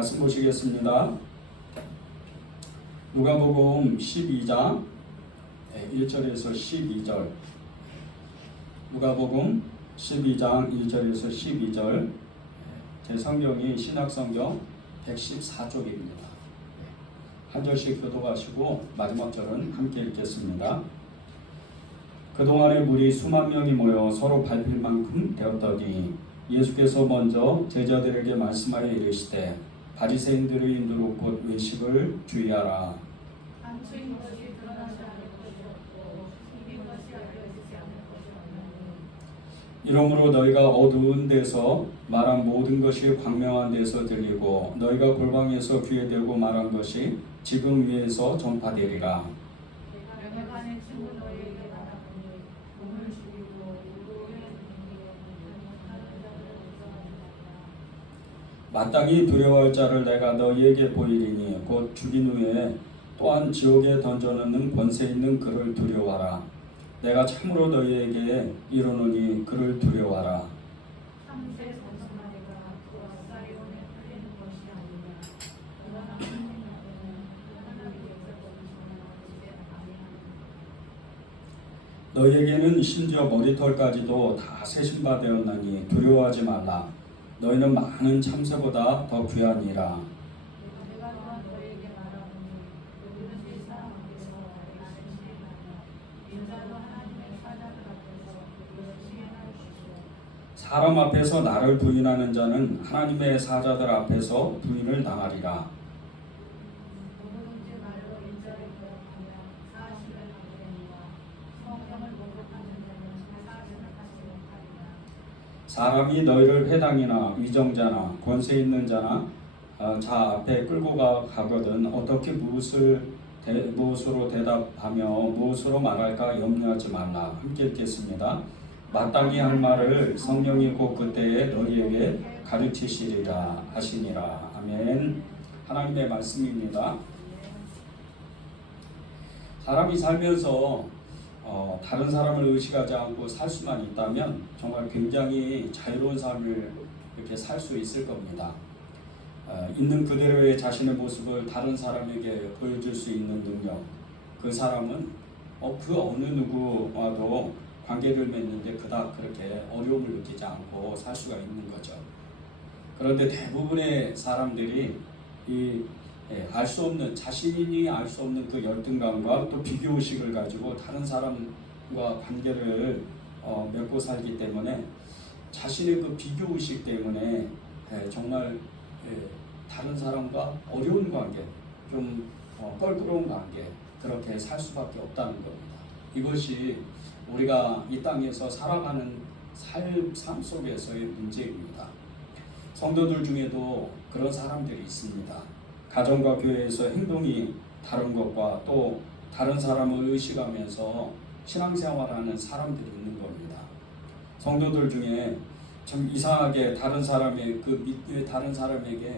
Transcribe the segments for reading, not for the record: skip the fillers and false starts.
말씀 보시겠습니다. 누가복음 12장 1절에서 12절. 누가복음 12장 1절에서 12절. 제 성경이 신약성경 114쪽입니다. 한 절씩 교독하시고 마지막 절은 함께 읽겠습니다. 그동안에 무리 수만 명이 모여 서로 밟힐 만큼 되었더니 예수께서 먼저 제자들에게 말씀하여 이르시되 바리새인들의 누룩 곧 외식을 주의하라. 이러므로 너희가 어두운 데서 말한 모든 것이 광명한 데서 들리고 너희가 골방에서 귀에 대고 말한 것이 지금 위에서 전파되리라. 마땅히 두려워할 자를 내가 너희에게 보이리니 곧 죽인 후에 또한 지옥에 던져넣는 권세 있는 그를 두려워하라. 내가 참으로 너희에게 이르노니 그를 두려워하라. 너희에게는 심지어 머리털까지도 다 세신 바 되었나니 두려워하지 말라. 너희는 많은 참새보다 더 귀하니라. 사람 앞에서 나를 부인하는 자는 하나님의 사자들 앞에서 부인을 당하리라. 사람이 너희를 회당이나 위정자나 권세 있는 자나 자 앞에 끌고 가거든 어떻게 무엇으로 대답하며 무엇으로 말할까 염려하지 말라. 함께 읽겠습니다. 마땅히 할 말을 성령이 곧 그때에 너희에게 가르치시리라 하시니라. 아멘. 하나님의 말씀입니다. 사람이 살면서 다른 사람을 의식하지 않고 살 수만 있다면 정말 굉장히 자유로운 삶을 이렇게 살 수 있을 겁니다. 있는 그대로의 자신의 모습을 다른 사람에게 보여줄 수 있는 능력. 그 사람은 그 어느 누구와도 관계를 맺는데 그닥 그렇게 어려움을 느끼지 않고 살 수가 있는 거죠. 그런데 대부분의 사람들이 알 수 없는, 자신이 알 수 없는 그 열등감과 또 비교의식을 가지고 다른 사람과 관계를 맺고 살기 때문에 자신의 그 비교의식 때문에 정말 다른 사람과 어려운 관계, 좀 껄끄러운 관계, 그렇게 살 수밖에 없다는 겁니다. 이것이 우리가 이 땅에서 살아가는 삶 속에서의 문제입니다. 성도들 중에도 그런 사람들이 있습니다. 가정과 교회에서 행동이 다른 것과 또 다른 사람을 의식하면서 신앙생활하는 사람들이 있는 겁니다. 성도들 중에 참 이상하게 다른 사람에게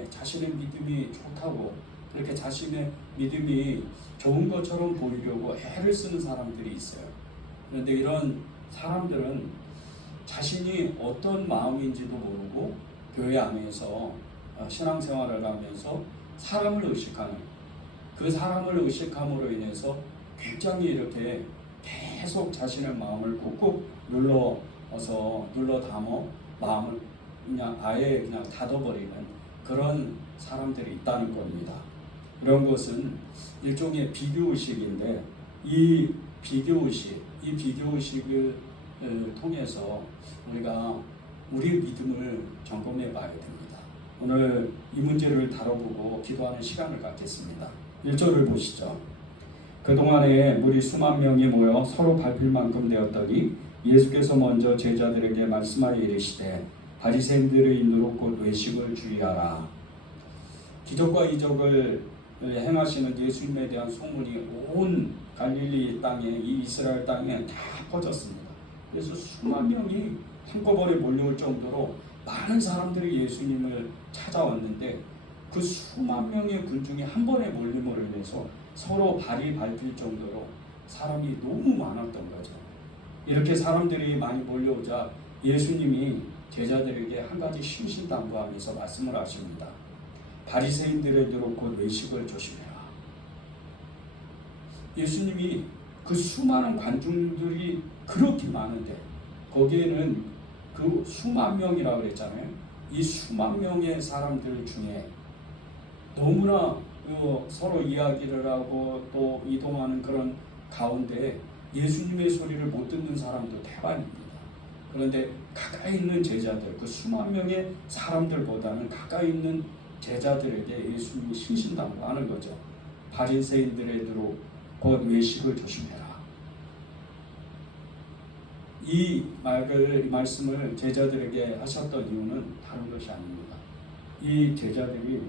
자신의 믿음이 좋다고 그렇게 자신의 믿음이 좋은 것처럼 보이려고 애를 쓰는 사람들이 있어요. 그런데 이런 사람들은 자신이 어떤 마음인지도 모르고 교회 안에서 신앙생활을 하면서 사람을 의식하는, 그 사람을 의식함으로 인해서 굉장히 이렇게 계속 자신의 마음을 꾹꾹 눌러 담아 마음을 아예 닫아버리는 그런 사람들이 있다는 겁니다. 이런 것은 일종의 비교의식인데 이 비교의식을 통해서 우리가 우리의 믿음을 점검해 봐야 됩니다. 오늘 이 문제를 다뤄보고 기도하는 시간을 갖겠습니다. 1절을 보시죠. 그동안에 무리 수만 명이 모여 서로 밟힐 만큼 되었더니 예수께서 먼저 제자들에게 말씀하여 이르시되 바리새인들의 누룩 곧 외식을 주의하라. 기적과 이적을 행하시는 예수님에 대한 소문이 온 갈릴리 땅에, 이 이스라엘 땅에 다 퍼졌습니다. 그래서 수만 명이 한꺼번에 몰려올 정도로 많은 사람들이 예수님을 찾아왔는데 그 수만 명의 군중이 한 번에 몰림으로 인해서 서로 발이 밟힐 정도로 사람이 너무 많았던 거죠. 이렇게 사람들이 많이 몰려오자 예수님이 제자들에게 한 가지 신신당부하면서 말씀을 하십니다. 바리새인들에게로 곧 외식을 조심해라. 예수님이 그 수많은 관중들이 그렇게 많은데 거기에는 그 수만 명이라고 그랬잖아요. 이 수만 명의 사람들 중에 너무나 서로 이야기를 하고 또 이동하는 그런 가운데 예수님의 소리를 못 듣는 사람도 대반입니다. 그런데 가까이 있는 제자들, 그 수만 명의 사람들보다는 가까이 있는 제자들에게 예수님이 신신당부하는 거죠. 바리새인들에게로 곧 외식을 조심해라. 이 말씀을 제자들에게 하셨던 이유는 다른 것이 아닙니다. 이 제자들이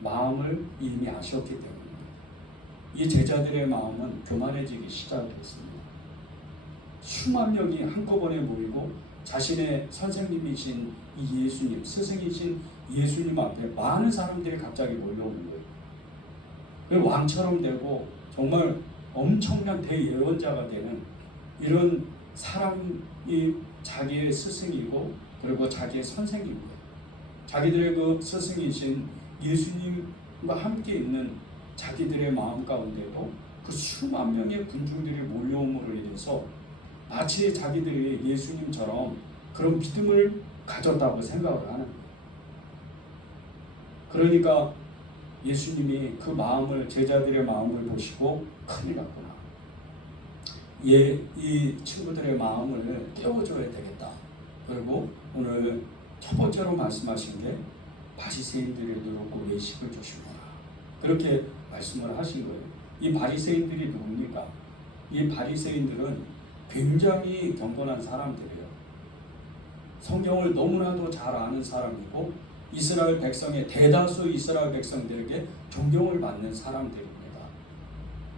마음을 이미 아셨기 때문입니다. 이 제자들의 마음은 교만해지기 시작했습니다. 수만 명이 한꺼번에 모이고 자신의 선생님이신 이 예수님, 스승이신 예수님 앞에 많은 사람들이 갑자기 몰려오는 거예요. 왕처럼 되고 정말 엄청난 대예언자가 되는 이런 사람이 자기의 스승이고 그리고 자기의 선생입니다. 자기들의 그 스승이신 예수님과 함께 있는 자기들의 마음 가운데도 그 수만 명의 군중들이 몰려옴으로 인해서 마치 자기들이 예수님처럼 그런 믿음을 가졌다고 생각을 하는 거예요. 그러니까 예수님이 그 마음을, 제자들의 마음을 보시고 큰일 났구나. 이 친구들의 마음을 깨워줘야 되겠다. 그리고 오늘 첫 번째로 말씀하신 게 바리새인들에게 그렇고 외식을 조심해라. 그렇게 말씀을 하신 거예요. 이 바리새인들이 누굽니까? 이 바리새인들은 굉장히 경건한 사람들이에요. 성경을 너무나도 잘 아는 사람이고 이스라엘 백성의 대다수 이스라엘 백성들에게 존경을 받는 사람들입니다.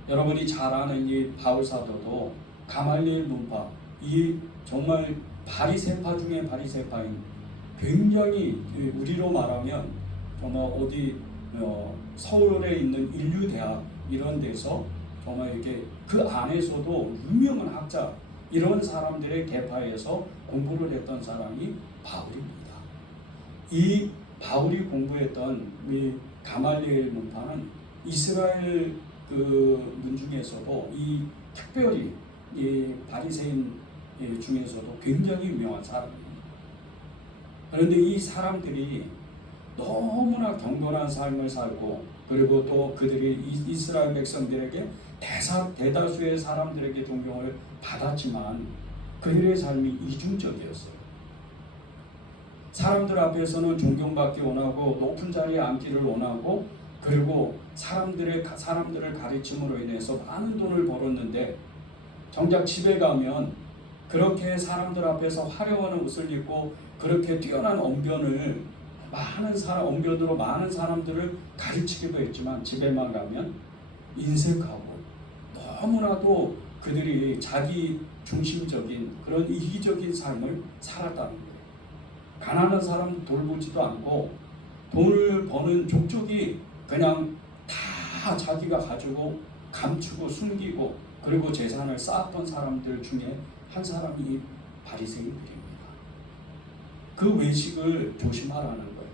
여러분이 잘 아는 이 바울 사도도 가말리엘 문파, 이 정말 바리새파 중에 바리새파인 굉장히 우리로 말하면 정말 어디 서울에 있는 인류대학 이런 데서 정말 이렇게 그 안에서도 유명한 학자 이런 사람들의 계파에서 공부를 했던 사람이 바울입니다. 이 바울이 공부했던 이 가말리엘 문파는 이스라엘 그 문 중에서도 이 특별히 이 바리새인 중에서도 굉장히 유명한 사람입니다. 그런데 이 사람들이 너무나 경건한 삶을 살고 그리고 또 그들이 이스라엘 백성들에게 대다수의 사람들에게 존경을 받았지만 그들의 삶이 이중적이었어요. 사람들 앞에서는 존경받기 원하고 높은 자리에 앉기를 원하고 그리고 사람들을 가르침으로 인해서 많은 돈을 벌었는데 정작 집에 가면 그렇게 사람들 앞에서 화려한 옷을 입고 그렇게 뛰어난 언변으로 많은 사람들을 가르치기도 했지만 집에만 가면 인색하고 너무나도 그들이 자기 중심적인 그런 이기적인 삶을 살았다는 거예요. 가난한 사람 돌보지도 않고 돈을 버는 족족이 그냥 다 자기가 가지고 감추고 숨기고 그리고 재산을 쌓았던 사람들 중에 한 사람이 이 바리새인들입니다. 그 외식을 조심하라는 거예요.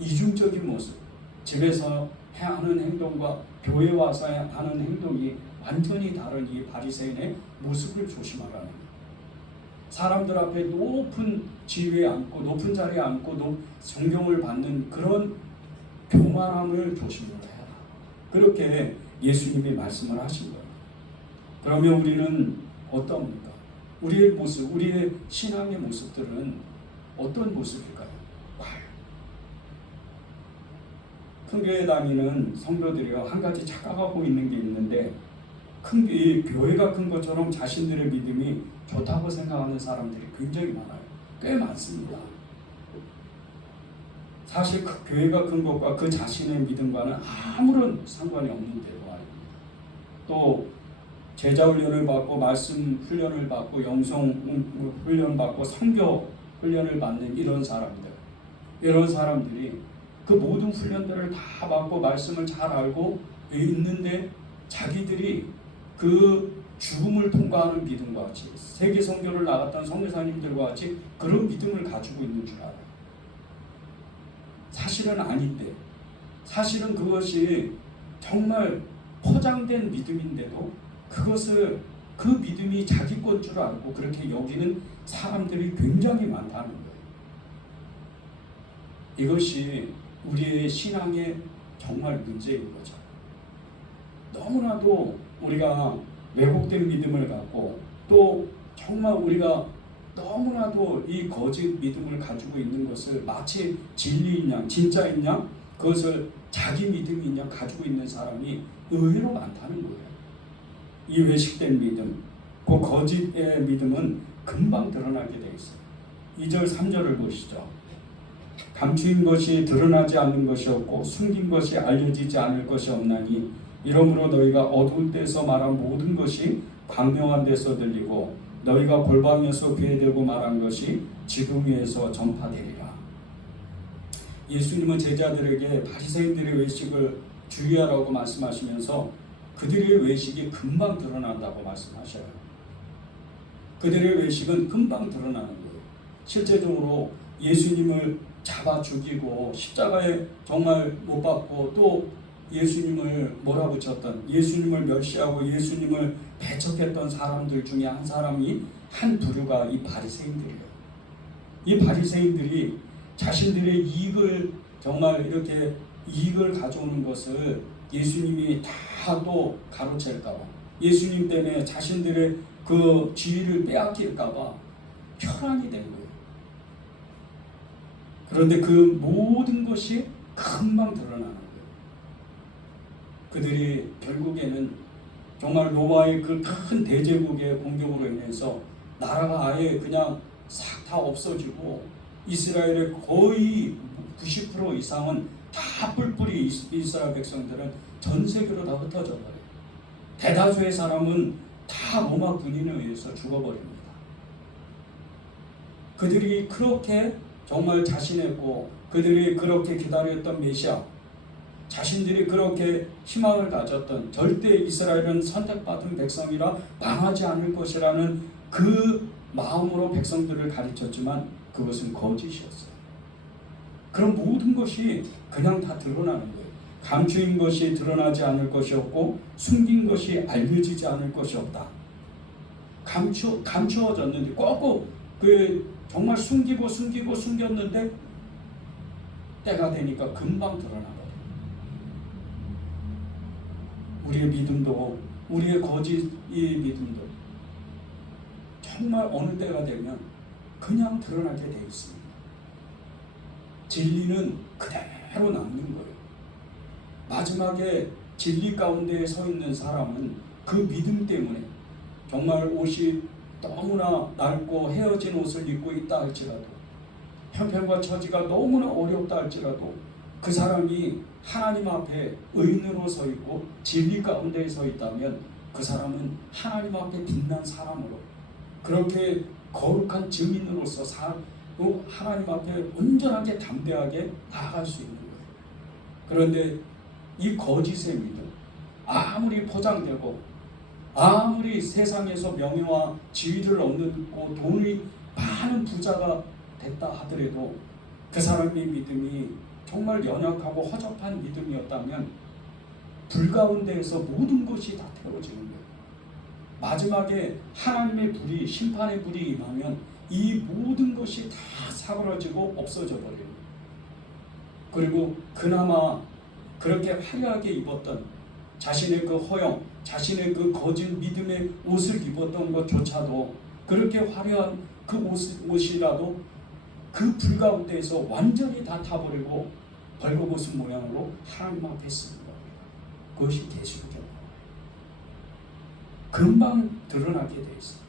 이중적인 모습, 집에서 하는 행동과 교회 와서 하는 행동이 완전히 다른 이 바리새인의 모습을 조심하라는 거예요. 사람들 앞에 높은 지위에 앉고 높은 자리에 앉고 존경을 받는 그런 교만함을 조심을 해라. 그렇게 예수님이 말씀을 하신 거예요. 그러면 우리는 어떠합니까? 우리의 모습, 우리의 신앙의 모습들은 어떤 모습일까요? 큰 교회 다니는 성도들이요 한 가지 착각하고 있는 게 있는데 교회가 큰 것처럼 자신들의 믿음이 좋다고 생각하는 사람들이 굉장히 많아요. 꽤 많습니다. 사실 그 교회가 큰 것과 그 자신의 믿음과는 아무런 상관이 없는 대로 아닙니다. 또 제자 훈련을 받고 말씀 훈련을 받고 영성 훈련 받고 선교 훈련을 받는 이런 사람들이 그 모든 훈련들을 다 받고 말씀을 잘 알고 있는데 자기들이 그 죽음을 통과하는 믿음과 같이 세계 선교를 나갔던 선교사님들과 같이 그런 믿음을 가지고 있는 줄 알아요. 사실은 아닌데 사실은 그것이 정말 포장된 믿음인데도 그것을 그 믿음이 자기 것 줄 알고 그렇게 여기는 사람들이 굉장히 많다는 거예요. 이것이 우리의 신앙의 정말 문제인 거죠. 너무나도 우리가 왜곡된 믿음을 갖고 또 정말 우리가 너무나도 이 거짓 믿음을 가지고 있는 것을 마치 진리인 양, 진짜인 양, 그것을 자기 믿음인 양 가지고 있는 사람이 의외로 많다는 거예요. 이 외식된 믿음, 그 거짓의 믿음은 금방 드러나게 되어 있어요. 2절 3절을 보시죠. 감추인 것이 드러나지 않는 것이 없고 숨긴 것이 알려지지 않을 것이 없나니 이러므로 너희가 어두운 데서 말한 모든 것이 광명한 데서 들리고 너희가 골방에서 귀에 대고 말한 것이 지붕 위에서 전파되리라. 예수님은 제자들에게 바리새인들의 외식을 주의하라고 말씀하시면서 그들의 외식이 금방 드러난다고 말씀하셔요. 그들의 외식은 금방 드러나는 거예요. 실제적으로 예수님을 잡아 죽이고 십자가에 정말 못 박고 또 예수님을 몰아붙였던, 예수님을 멸시하고 예수님을 배척했던 사람들 중에 한 사람이, 한 부류가 이 바리새인들이에요. 이 바리새인들이 자신들의 이익을 정말 이렇게 이익을 가져오는 것을 예수님이 다 또 가로챌까봐, 예수님 때문에 자신들의 그 지위를 빼앗길까봐 혈안이 된 거예요. 그런데 그 모든 것이 금방 드러나는 거예요. 그들이 결국에는 정말 로마의 그 큰 대제국의 공격으로 인해서 나라가 아예 그냥 싹 다 없어지고 이스라엘의 거의 90% 이상은 다 뿔뿔이 이스라엘 백성들은 전 세계로 다 흩어져 버려요. 대다수의 사람은 다 로마 군인에 의해서 죽어버립니다. 그들이 그렇게 정말 자신했고 그들이 그렇게 기다렸던 메시아, 자신들이 그렇게 희망을 가졌던 절대 이스라엘은 선택받은 백성이라 망하지 않을 것이라는 그 마음으로 백성들을 가르쳤지만 그것은 거짓이었어요. 그런 모든 것이 그냥 다 드러나는 거예요. 감추인 것이 드러나지 않을 것이 없고 숨긴 것이 알려지지 않을 것이 없다. 감추어졌는데 꼭 정말 숨기고 숨겼는데 때가 되니까 금방 드러나거든요. 우리의 믿음도, 우리의 거짓의 믿음도 정말 어느 때가 되면 그냥 드러나게 되어 있습니다. 진리는 그대로 남는 거예요. 마지막에 진리 가운데 서 있는 사람은 그 믿음 때문에 정말 옷이 너무나 낡고 헤어진 옷을 입고 있다 할지라도, 형편과 처지가 너무나 어렵다 할지라도 그 사람이 하나님 앞에 의인으로 서 있고 진리 가운데 서 있다면 그 사람은 하나님 앞에 빛난 사람으로, 그렇게 거룩한 증인으로서 하나님 앞에 온전하게 담대하게 나아갈 수 있는 거예요. 그런데 이 거짓의 믿음, 아무리 포장되고 아무리 세상에서 명예와 지위를 얻고 돈이 많은 부자가 됐다 하더라도 그 사람의 믿음이 정말 연약하고 허접한 믿음이었다면 불 가운데에서 모든 것이 다 태워지는 거예요. 마지막에 하나님의 불이, 심판의 불이 임하면 이 모든 것이 다 사그러지고 없어져 버려요. 그리고 그나마 그렇게 화려하게 입었던 자신의 그 허영, 자신의 그 거짓 믿음의 옷을 입었던 것조차도, 그렇게 화려한 그 옷이라도 그 불 가운데에서 완전히 다 타버리고 벌거벗은 모양으로 하나님 앞에 쓰는 겁니다. 그것이 계시록입니다. 금방 드러나게 돼 있어요.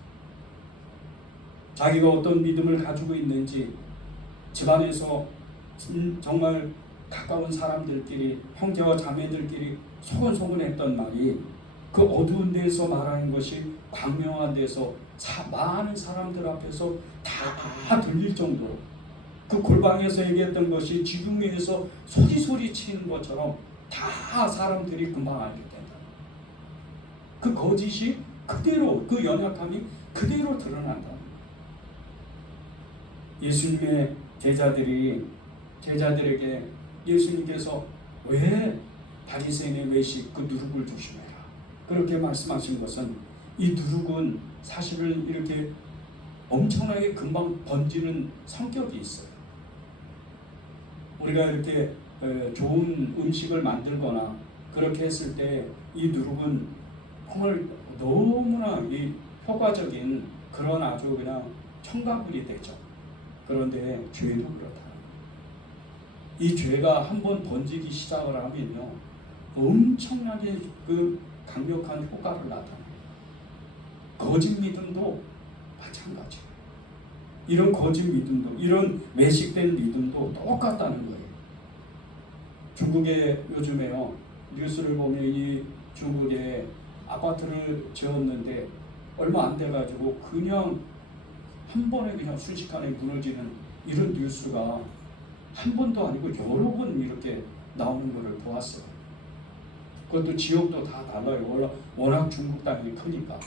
자기가 어떤 믿음을 가지고 있는지 집안에서 정말 가까운 사람들끼리, 형제와 자매들끼리 소곤소곤했던 말이 그 어두운 데서 말하는 것이 광명한 데서 많은 사람들 앞에서 다 들릴 정도로, 그 골방에서 얘기했던 것이 지붕 위에서 소리 치는 것처럼 다 사람들이 금방 알게 된다. 그 거짓이 그대로, 그 연약함이 그대로 드러난다. 예수님의 제자들에게 예수님께서 왜 바리새인의 외식 그 누룩을 조심해라. 그렇게 말씀하신 것은 이 누룩은 사실은 이렇게 엄청나게 금방 번지는 성격이 있어요. 우리가 이렇게 좋은 음식을 만들거나 그렇게 했을 때 이 누룩은 정말 너무나 이 효과적인 그런 아주 그냥 첨가물이 되죠. 그런데 죄도 그렇다. 이 죄가 한번 번지기 시작을 하면요, 엄청나게 그 강력한 효과를 나타내요. 거짓 믿음도 마찬가지예요. 이런 거짓 믿음도, 이런 외식된 믿음도 똑같다는 거예요. 중국에 요즘에요, 뉴스를 보면 이 중국에 아파트를 지었는데 얼마 안 돼가지고 그냥 한 번에 그냥 순식간에 무너지는 이런 뉴스가 한 번도 아니고 여러 번 이렇게 나오는 것을 보았어요. 그것도 지역도 다 달라요. 워낙 중국 땅이 크니까.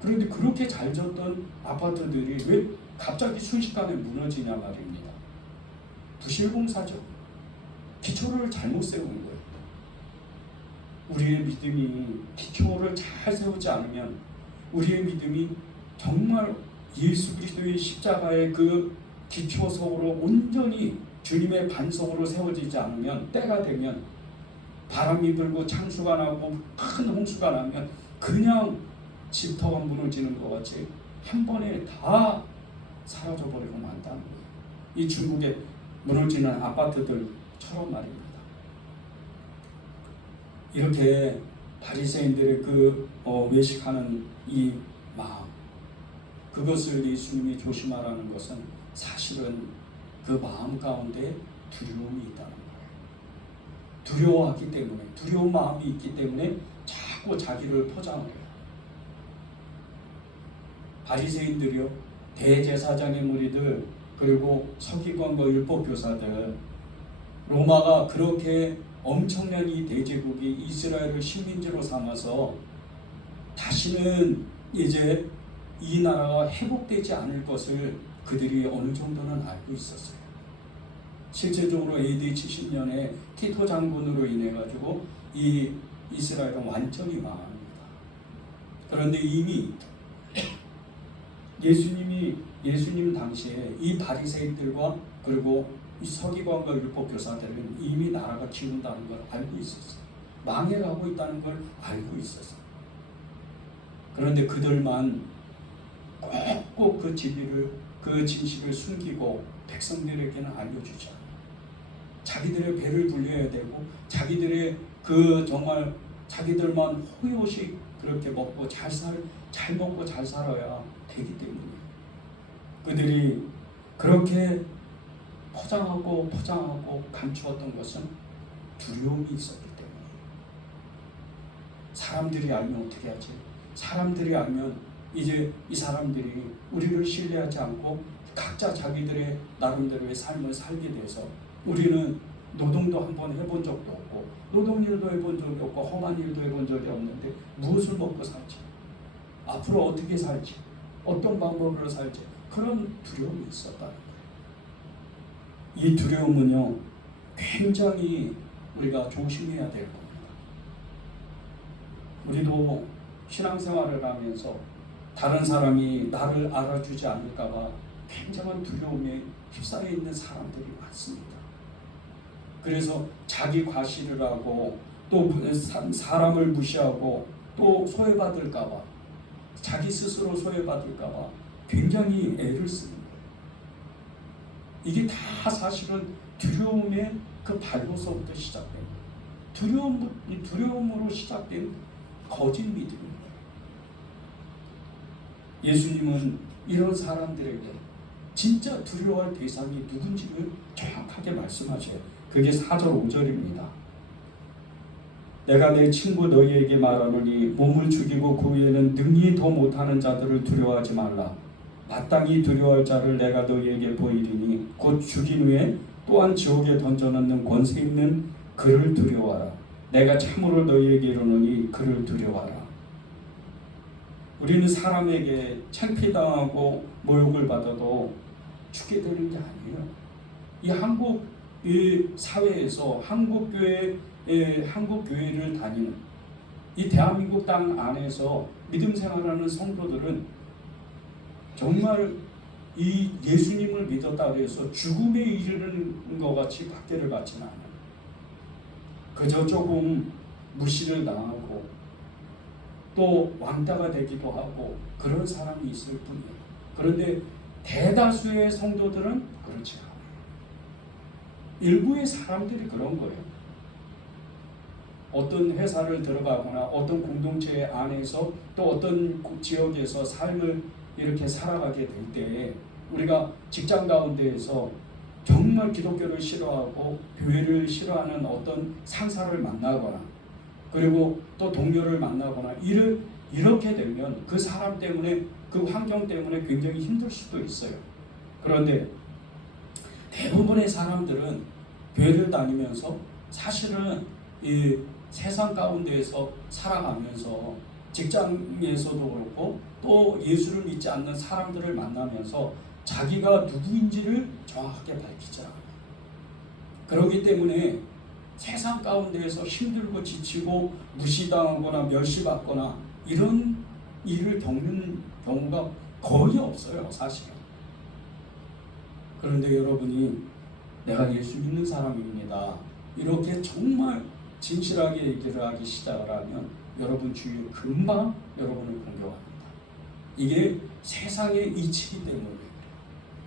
그런데 그렇게 잘 졌던 아파트들이 왜 갑자기 순식간에 무너지냐 말입니다. 부실공사죠. 기초를 잘못 세우는 거예요. 우리의 믿음이 기초를 잘 세우지 않으면, 우리의 믿음이 정말 예수 그리스도의 십자가의 그 기초석으로 온전히 주님의 반석으로 세워지지 않으면, 때가 되면 바람이 불고 창수가 나고 큰 홍수가 나면 그냥 집터가 무너지는 것 같이 한 번에 다 사라져버리고 만다는 거예요. 이 중국에 무너지는 아파트들처럼 말입니다. 이렇게 바리새인들의 그 외식하는 이 마음, 그것을 예수님이 조심하라는 것은 사실은 그 마음 가운데 두려움이 있다는 거예요. 두려워하기 때문에, 두려운 마음이 있기 때문에 자꾸 자기를 포장해요. 바리새인들이요, 대제사장의 무리들, 그리고 서기관과 율법교사들, 로마가 그렇게 엄청난 이 대제국이 이스라엘을 식민지로 삼아서 다시는 이제 이 나라가 회복되지 않을 것을 그들이 어느 정도는 알고 있었어요. 실제적으로 AD 70년에 티토 장군으로 인해 가지고 이 이스라엘은 완전히 망합니다. 그런데 이미 예수님 당시에 이 바리새인들과 그리고 이 서기관과 율법교사들은 이미 나라가 기운다는 걸 알고 있었어요. 망해가고 있다는 걸 알고 있었어요. 그런데 그들만 꼭 그 진리를, 그 진실을 숨기고 백성들에게는 알려주지 않아요. 자기들의 배를 불려야 되고, 자기들의 그 정말 자기들만 호요식 그렇게 먹고 잘 먹고 잘 살아야 되기 때문에 그들이 그렇게 포장하고 감추었던 것은 두려움이 있었기 때문에. 사람들이 알면 어떻게 하지? 사람들이 알면 이제 이 사람들이 우리를 신뢰하지 않고 각자 자기들의 나름대로의 삶을 살게 돼서 우리는 노동도 한번 해본 적도 없고 노동일도 해본 적이 없고 험한 일도 해본 적이 없는데 무엇을 먹고 살지? 앞으로 어떻게 살지? 어떤 방법으로 살지? 그런 두려움이 있었다는 거예요. 이 두려움은요, 굉장히 우리가 조심해야 될 겁니다. 우리도 신앙생활을 하면서 다른 사람이 나를 알아주지 않을까봐 굉장한 두려움에 휩싸여 있는 사람들이 많습니다. 그래서 자기 과시를 하고 또 사람을 무시하고 또 소외받을까봐, 자기 스스로 소외받을까봐 굉장히 애를 쓰는 거예요. 이게 다 사실은 두려움의 그 발로서부터 시작됩니다. 두려움으로 시작된 거짓 믿음입니다. 예수님은 이런 사람들에게 진짜 두려워할 대상이 누군지를 정확하게 말씀하셔요. 그게 4절 5절입니다. 내가 내 친구 너희에게 말하노니 몸을 죽이고 그 후에는 능히 더 못하는 자들을 두려워하지 말라. 마땅히 두려워할 자를 내가 너희에게 보이리니 곧 죽인 후에 또한 지옥에 던져넣는 권세 있는 그를 두려워하라. 내가 참으로 너희에게 이르노니 그를 두려워하라. 우리는 사람에게 창피당하고 모욕을 받아도 죽게 되는 게 아니에요. 이 한국 이 사회에서 한국 교회를 다니는 이 대한민국 땅 안에서 믿음 생활하는 성도들은 정말 이 예수님을 믿었다 해서 죽음에 이르는 것 같이 박해를 받지는 않아요. 그저 조금 무시를 당하고 또 왕따가 되기도 하고 그런 사람이 있을 뿐이에요. 그런데 대다수의 성도들은 그렇지 않아요. 일부의 사람들이 그런 거예요. 어떤 회사를 들어가거나 어떤 공동체 안에서 또 어떤 지역에서 삶을 이렇게 살아가게 될 때 우리가 직장 가운데에서 정말 기독교를 싫어하고 교회를 싫어하는 어떤 상사를 만나거나 그리고 또 동료를 만나거나 이렇게 되면 그 사람 때문에 그 환경 때문에 굉장히 힘들 수도 있어요. 그런데 대부분의 사람들은 교회를 다니면서 사실은 이 세상 가운데에서 살아가면서 직장에서도 그렇고 또 예수를 믿지 않는 사람들을 만나면서 자기가 누구인지를 정확하게 밝히지 않아요. 그렇기 때문에 세상 가운데에서 힘들고 지치고 무시당하거나 멸시받거나 이런 일을 겪는 경우가 거의 없어요, 사실은. 그런데 여러분이 내가 예수 믿는 사람입니다, 이렇게 정말 진실하게 얘기를 하기 시작을 하면 여러분 주위에 금방 여러분을 공격합니다. 이게 세상의 이치이기 때문에.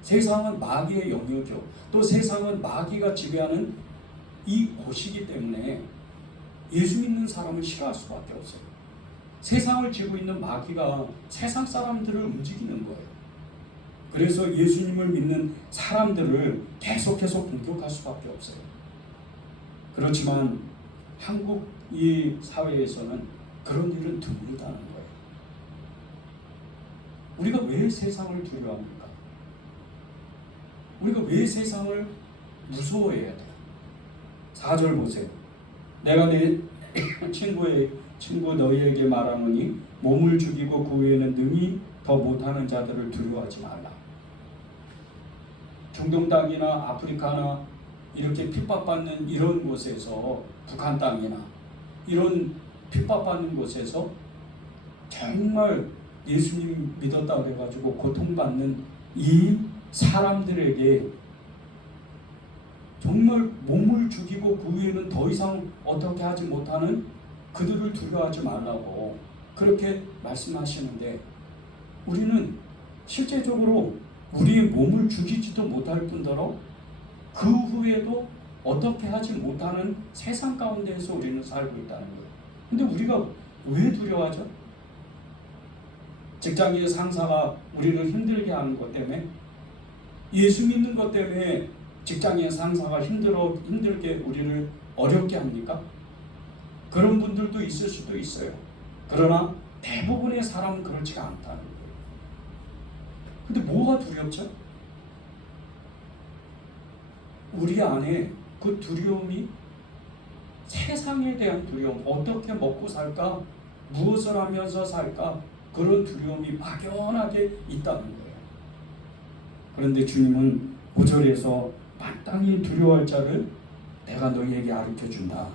세상은 마귀의 영역이요, 또 세상은 마귀가 지배하는 이 곳이기 때문에 예수 믿는 사람을 싫어할 수밖에 없어요. 세상을 쥐고 있는 마귀가 세상 사람들을 움직이는 거예요. 그래서 예수님을 믿는 사람들을 계속해서 공격할 수밖에 없어요. 그렇지만 한국 이 사회에서는 그런 일은 드물다는 거예요. 우리가 왜 세상을 두려워합니까? 우리가 왜 세상을 무서워해야 돼요? 4절 보세요. 내가 내 친구 너희에게 말하노니 몸을 죽이고 그 외에는 능히 더 못하는 자들을 두려워하지 말라. 중동 땅이나 아프리카나 이렇게 핍박받는 이런 곳에서, 북한 땅이나 이런 핍박받는 곳에서 정말 예수님 믿었다 그래가지고 고통받는 이 사람들에게 정말 몸을 죽이고 그 위에는 더 이상 어떻게 하지 못하는 그들을 두려워하지 말라고 그렇게 말씀하시는데, 우리는 실제적으로 우리의 몸을 죽이지도 못할 뿐더러 그 후에도 어떻게 하지 못하는 세상 가운데에서 우리는 살고 있다는 거예요. 근데 우리가 왜 두려워하죠? 직장의 상사가 우리를 힘들게 하는 것 때문에, 예수 믿는 것 때문에 직장의 상사가 힘들게 우리를 어렵게 합니까? 그런 분들도 있을 수도 있어요. 그러나 대부분의 사람은 그렇지가 않다는 거예요. 근데 뭐가 두렵죠? 우리 안에 그 두려움이 세상에 대한 두려움, 어떻게 먹고 살까, 무엇을 하면서 살까, 그런 두려움이 막연하게 있다는 거예요. 그런데 주님은 5절에서 마땅히 두려워할 자를 내가 너희에게 가르쳐준다.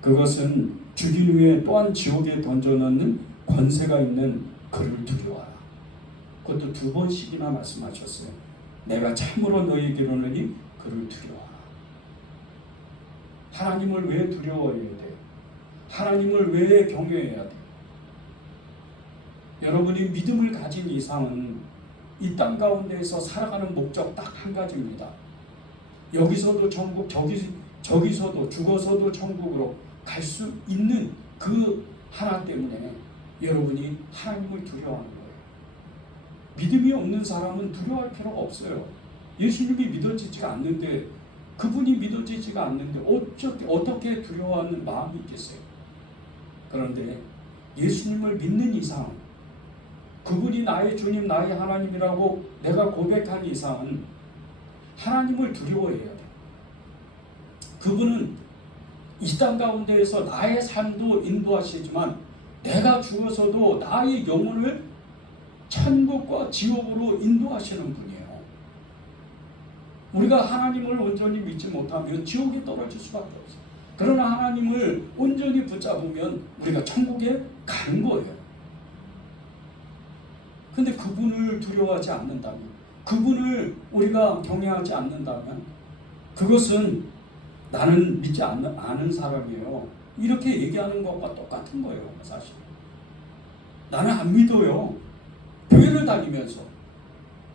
그것은 죽인 후에 또한 지옥에 던져넣는 권세가 있는 그를 두려워하라. 그것도 2번씩이나 말씀하셨어요. 내가 참으로 너희에게 이르노니 그를 두려워하라. 하나님을 왜 두려워해야 돼요? 하나님을 왜 경외해야 돼요? 여러분이 믿음을 가진 이상은 이 땅 가운데에서 살아가는 목적 딱 한 가지입니다. 여기서도 천국, 저기서도 죽어서도 천국으로 갈 수 있는 그 하나 때문에 여러분이 하나님을 두려워하는 거예요. 믿음이 없는 사람은 두려워할 필요가 없어요. 예수님이 믿어지지가 않는데, 그분이 믿어지지가 않는데 어떻게 두려워하는 마음이 있겠어요? 그런데 예수님을 믿는 이상, 그분이 나의 주님, 나의 하나님이라고 내가 고백한 이상은 하나님을 두려워해야 돼요. 그분은 이 땅 가운데에서 나의 삶도 인도하시지만 내가 죽어서도 나의 영혼을 천국과 지옥으로 인도하시는 분이에요. 우리가 하나님을 온전히 믿지 못하면 지옥에 떨어질 수밖에 없어요. 그러나 하나님을 온전히 붙잡으면 우리가 천국에 가는 거예요. 근데 그분을 두려워하지 않는다면, 그분을 우리가 경외하지 않는다면 그것은 나는 믿지 않은 사람이에요, 이렇게 얘기하는 것과 똑같은 거예요. 사실 나는 안 믿어요, 교회를 다니면서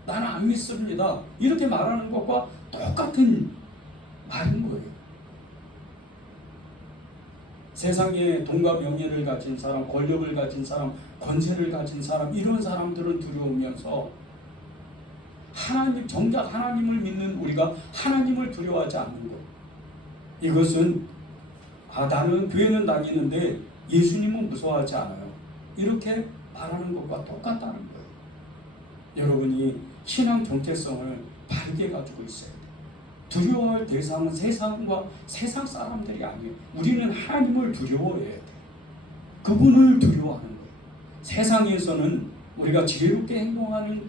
나는 안 믿습니다, 이렇게 말하는 것과 똑같은 말인 거예요. 세상에 돈과 명예를 가진 사람, 권력을 가진 사람, 권세를 가진 사람, 이런 사람들은 두려우면서 하나님, 정작 하나님을 믿는 우리가 하나님을 두려워하지 않는 것, 이것은 나는 교회는 다니는데 예수님은 무서워하지 않아요, 이렇게 말하는 것과 똑같다는 거예요. 여러분이 신앙 정체성을 바르게 가지고 있어야 돼요. 두려워할 대상은 세상과 세상 사람들이 아니에요. 우리는 하나님을 두려워해야 돼요. 그분을 두려워하는 거예요. 세상에서는 우리가 지혜롭게 행동하는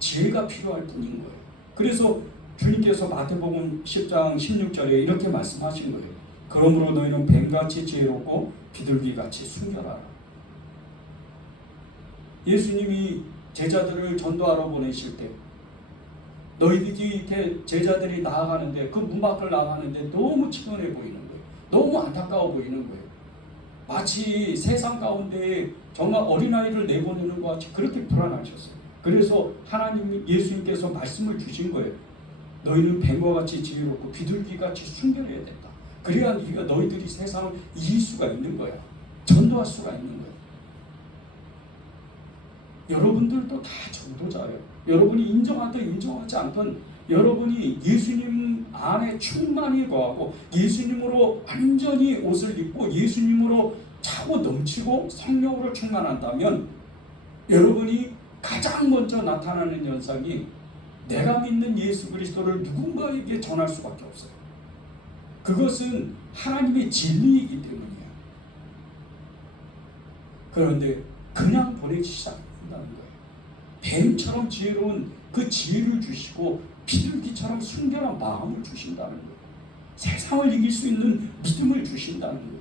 지혜가 필요할 뿐인 거예요. 그래서 주님께서 마태복음 10장 16절에 이렇게 말씀하신 거예요. 그러므로 너희는 뱀같이 지혜롭고 비둘기같이 순결하라. 예수님이 제자들을 전도하러 보내실 때 너희들이 이렇게 제자들이 나아가는데, 그 문 밖을 나가는데 너무 치근해 보이는 거예요. 너무 안타까워 보이는 거예요. 마치 세상 가운데 정말 어린아이를 내보내는 것 같이 그렇게 불안하셨어요. 그래서 하나님, 예수님께서 말씀을 주신 거예요. 너희는 뱀과 같이 지혜롭고 비둘기같이 순결해야 된다. 그래야 너희들이 세상을 이길 수가 있는 거야. 전도할 수가 있는 거야. 여러분들도 다 전도자예요. 여러분이 인정하든 인정하지 않든 여러분이 예수님 안에 충만히 거하고 예수님으로 완전히 옷을 입고 예수님으로 차고 넘치고 성령으로 충만한다면 여러분이 가장 먼저 나타나는 현상이 내가 믿는 예수 그리스도를 누군가에게 전할 수밖에 없어요. 그것은 하나님의 진리이기 때문이에요. 그런데 그냥 보내주시지 않는다는 거예요. 뱀처럼 지혜로운 그 지혜를 주시고 비둘기처럼 순결한 마음을 주신다는 거예요. 세상을 이길 수 있는 믿음을 주신다는 거예요.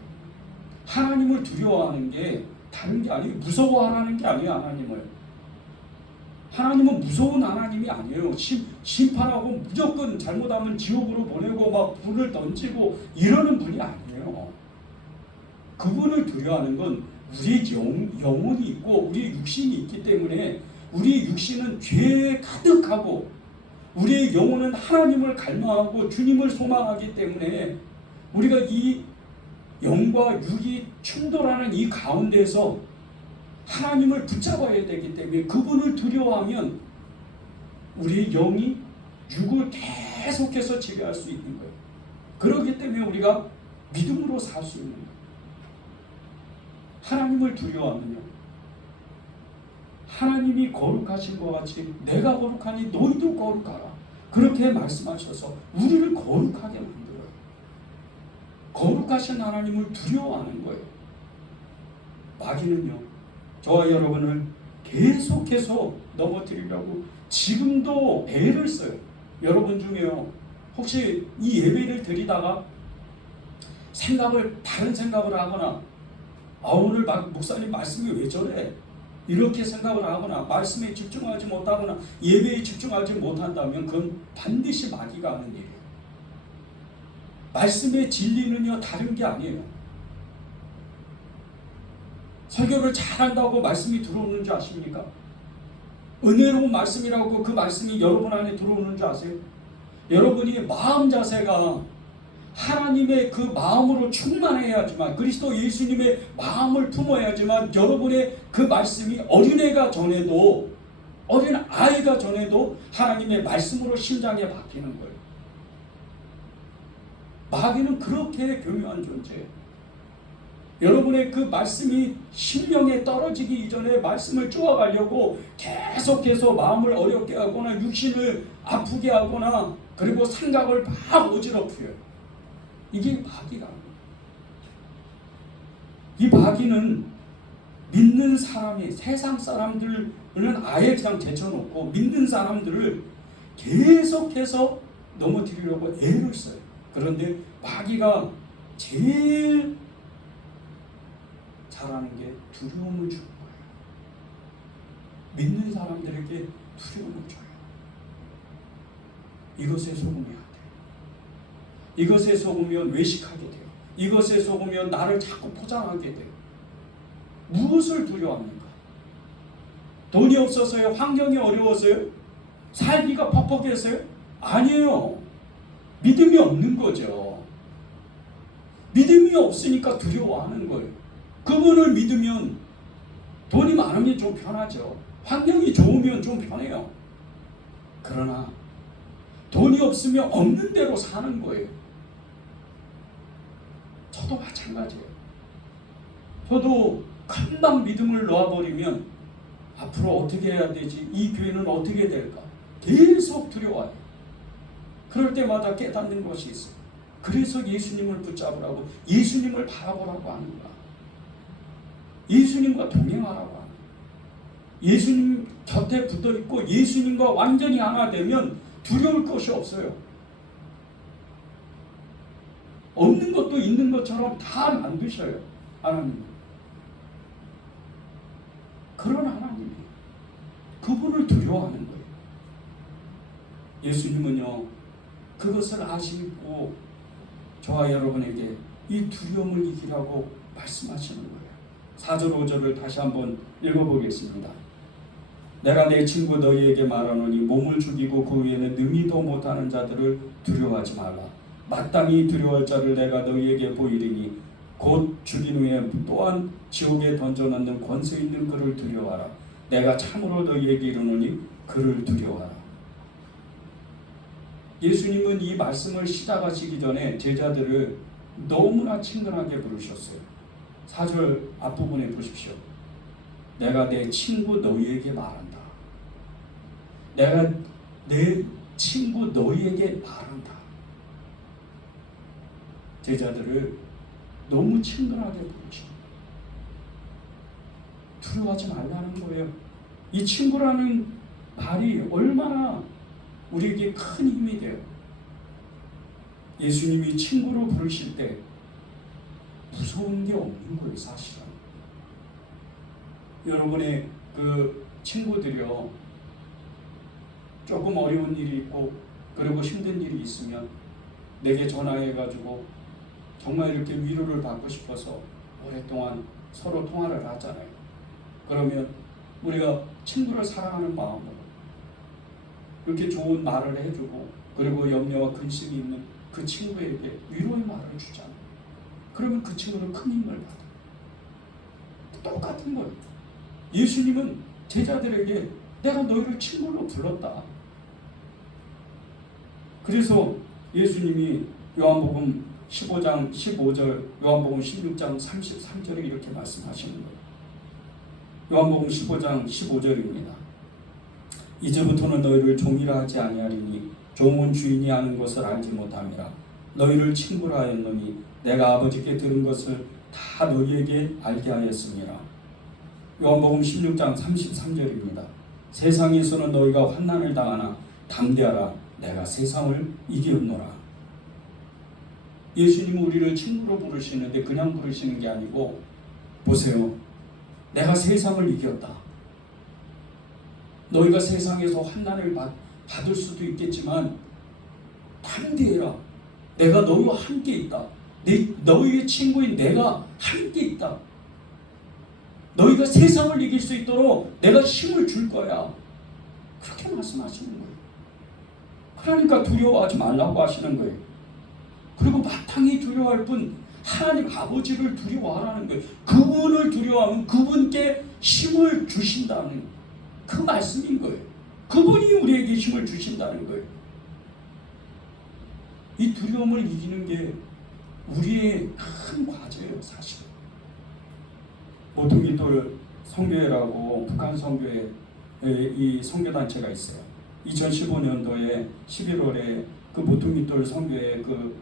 하나님을 두려워하는 게 다른 게 아니에요. 무서워하라는 게 아니에요. 하나님은 무서운 하나님이 아니에요. 심판하고 무조건 잘못하면 지옥으로 보내고 막 불을 던지고 이러는 분이 아니에요. 그분을 두려워하는 건 우리의 영혼이 있고 우리의 육신이 있기 때문에, 우리의 육신은 죄에 가득하고 우리의 영혼은 하나님을 갈망하고 주님을 소망하기 때문에 우리가 이 영과 육이 충돌하는 이 가운데서 하나님을 붙잡아야 되기 때문에 그분을 두려워하면 우리의 영이 육을 계속해서 지배할 수 있는 거예요. 그렇기 때문에 우리가 믿음으로 살 수 있는 거예요. 하나님을 두려워하면요, 하나님이 거룩하신 것 같이 내가 거룩하니 너희도 거룩하라, 그렇게 말씀하셔서 우리를 거룩하게 만들어요. 거룩하신 하나님을 두려워하는 거예요. 마귀는요, 저와 여러분을 계속해서 넘어뜨리려고 지금도 애를 써요. 여러분 중에요, 혹시 이 예배를 드리다가 다른 생각을 하거나 오늘 목사님 말씀이 왜 저래? 이렇게 생각을 하거나 말씀에 집중하지 못하거나 예배에 집중하지 못한다면 그건 반드시 마귀가 하는 일이에요. 말씀의 진리는요, 다른 게 아니에요. 설교를 잘한다고 말씀이 들어오는 줄 아십니까? 은혜로운 말씀이라고 그 말씀이 여러분 안에 들어오는 줄 아세요? 여러분이 마음 자세가 하나님의 그 마음으로 충만해야지만, 그리스도 예수님의 마음을 품어야지만 여러분의 그 말씀이 어린아이가 전해도 하나님의 말씀으로 심장에 박히는 거예요. 마귀는 그렇게 교묘한 존재예요. 여러분의 그 말씀이 심령에 떨어지기 이전에 말씀을 쪼아가려고 계속해서 마음을 어렵게 하거나 육신을 아프게 하거나 그리고 생각을 막 어지럽혀요. 이게 마귀가. 이 마귀는 믿는 사람이, 세상 사람들은 아예 그냥 제쳐놓고 믿는 사람들을 계속해서 넘어뜨리려고 애를 써요. 그런데 마귀가 제일 잘하는 게 두려움을 주는 거예요. 믿는 사람들에게 두려움을 줘요. 이것에 속으면 안 돼요. 이것에 속으면 외식하게 돼요. 이것에 속으면 나를 자꾸 포장하게 돼요. 무엇을 두려워합니까? 돈이 없어서요? 환경이 어려워서요? 살기가 퍽퍽해서요? 아니에요. 믿음이 없는 거죠. 믿음이 없으니까 두려워하는 거예요. 그분을 믿으면 돈이 많으면 좀 편하죠. 환경이 좋으면 좀 편해요. 그러나 돈이 없으면 없는 대로 사는 거예요. 저도 마찬가지예요. 저도 금방 믿음을 놓아버리면 앞으로 어떻게 해야 되지? 이 교회는 어떻게 될까? 계속 두려워요. 그럴 때마다 깨닫는 것이 있어요. 그래서 예수님을 붙잡으라고, 예수님을 바라보라고 하는 거야. 예수님과 동행하라고 하는 거야. 예수님 곁에 붙어있고 예수님과 완전히 하나 되면 두려울 것이 없어요. 없는 것도 있는 것처럼 다 만드셔요. 하나님. 그런 하나님이 그분을 두려워하는 거예요. 예수님은요, 그것을 아시고 저와 여러분에게 이 두려움을 이기라고 말씀하시는 거예요. 4절 5절을 다시 한번 읽어보겠습니다. 내가 내 친구 너희에게 말하노니 몸을 죽이고 그 위에는 능히도 못하는 자들을 두려워하지 말라. 마땅히 두려워할 자를 내가 너희에게 보이리니 곧 죽인 후에 또한 지옥에 던져넣는 권세 있는 그를 두려워하라. 내가 참으로 너희에게 이르노니 그를 두려워하라. 예수님은 이 말씀을 시작하시기 전에 제자들을 너무나 친근하게 부르셨어요. 4절 앞부분에 보십시오. 내가 내 친구 너희에게 말한다. 내가 내 친구 너희에게 말한다. 제자들을 너무 친근하게 부르십니다. 두려워하지 말라는 거예요. 이 친구라는 말이 얼마나 우리에게 큰 힘이 돼요. 예수님이 친구로 부르실 때 무서운 게 없는 거예요, 사실은. 여러분의 그 친구들이요, 조금 어려운 일이 있고 그리고 힘든 일이 있으면 내게 전화해가지고 정말 이렇게 위로를 받고 싶어서 오랫동안 서로 통화를 하잖아요. 그러면 우리가 친구를 사랑하는 마음으로 이렇게 좋은 말을 해주고 그리고 염려와 근심이 있는 그 친구에게 위로의 말을 주잖아요. 그러면 그 친구는 큰 힘을 받아요. 똑같은 거예요. 예수님은 제자들에게 내가 너희를 친구로 불렀다. 그래서 예수님이 요한복음 15장 15절, 요한복음 16장 33절에 이렇게 말씀하시는 거예요. 요한복음 15장 15절입니다. 이제부터는 너희를 종이라 하지 아니하리니 종은 주인이 아는 것을 알지 못함이라. 너희를 친구라 하였노니 내가 아버지께 들은 것을 다 너희에게 알게 하였습니다. 요한복음 16장 33절입니다. 세상에서는 너희가 환난을 당하나 담대하라. 내가 세상을 이겼노라. 예수님은 우리를 친구로 부르시는데 그냥 부르시는 게 아니고, 보세요. 내가 세상을 이겼다. 너희가 세상에서 환난을 받을 수도 있겠지만 담대해라. 내가 너희와 함께 있다. 너희의 친구인 내가 함께 있다. 너희가 세상을 이길 수 있도록 내가 힘을 줄 거야. 그렇게 말씀하시는 거예요. 그러니까 두려워하지 말라고 하시는 거예요. 그리고 마땅히 두려워할 뿐 하나님 아버지를 두려워하라는 거예요. 그분을 두려워하면 그분께 힘을 주신다는 그 말씀인 거예요. 그분이 우리에게 힘을 주신다는 거예요. 이 두려움을 이기는 게 우리의 큰 과제예요, 사실. 모퉁이돌 성교회라고 북한 성교회 이 성교단체가 있어요. 2015년도에 11월에 그 모퉁이돌 성교회 그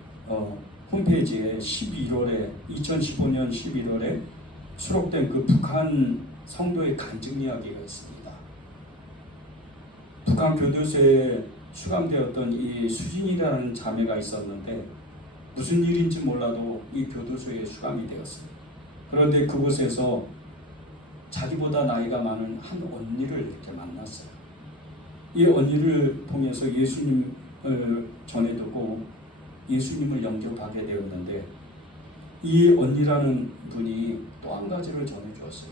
홈페이지에 2015년 11월에 수록된 그 북한 성도의 간증 이야기가 있습니다. 북한 교도소에 수감되었던 이 수진이라는 자매가 있었는데 무슨 일인지 몰라도 이 교도소에 수감이 되었어요. 그런데 그곳에서 자기보다 나이가 많은 한 언니를 이렇게 만났어요. 이 언니를 통해서 예수님을 전해 듣고 예수님을 영접하게 되었는데 이 언니라는 분이 또 한 가지를 전해 주었어요.